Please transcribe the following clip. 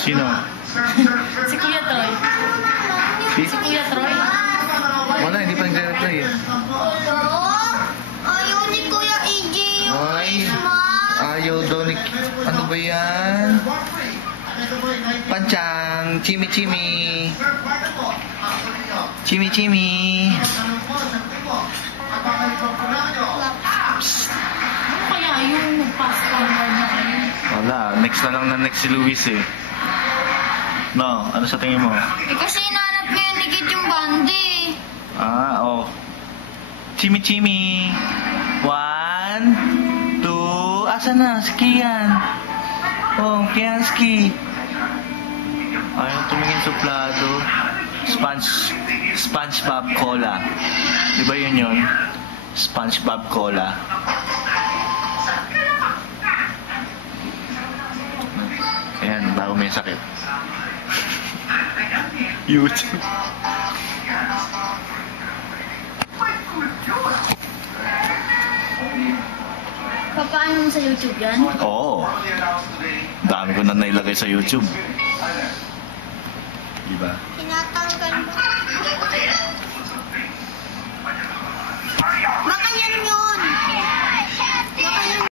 Sino? Si Kuya Troy. Si Kuya Troy. Wala, hindi pa nagre-reply eh. Ayaw ni Kuya EJ yung Ay, Christmas. ayaw daw ni... Ano ba yan? Panchang, chimi-chimi. Chimi-chimi. Ano kaya yung fast forward na kayo? Wala, next na lang na next si Luis eh. No, ano sa tingin mo? Kasi hinanap ko yung ligid yung bandi. Ah, oh. Chimi-chimi. 1, 2, asa na? Si Kian. Oh, Kian ski. Ayaw tumingin suplado. SpongeBob Cola. Di ba yun? SpongeBob Cola. Ayan, bago may sakit. YouTube. Papaano mo sa YouTube yan? Oo. Dami ko na nailagay sa YouTube. Diba? Tinatanggal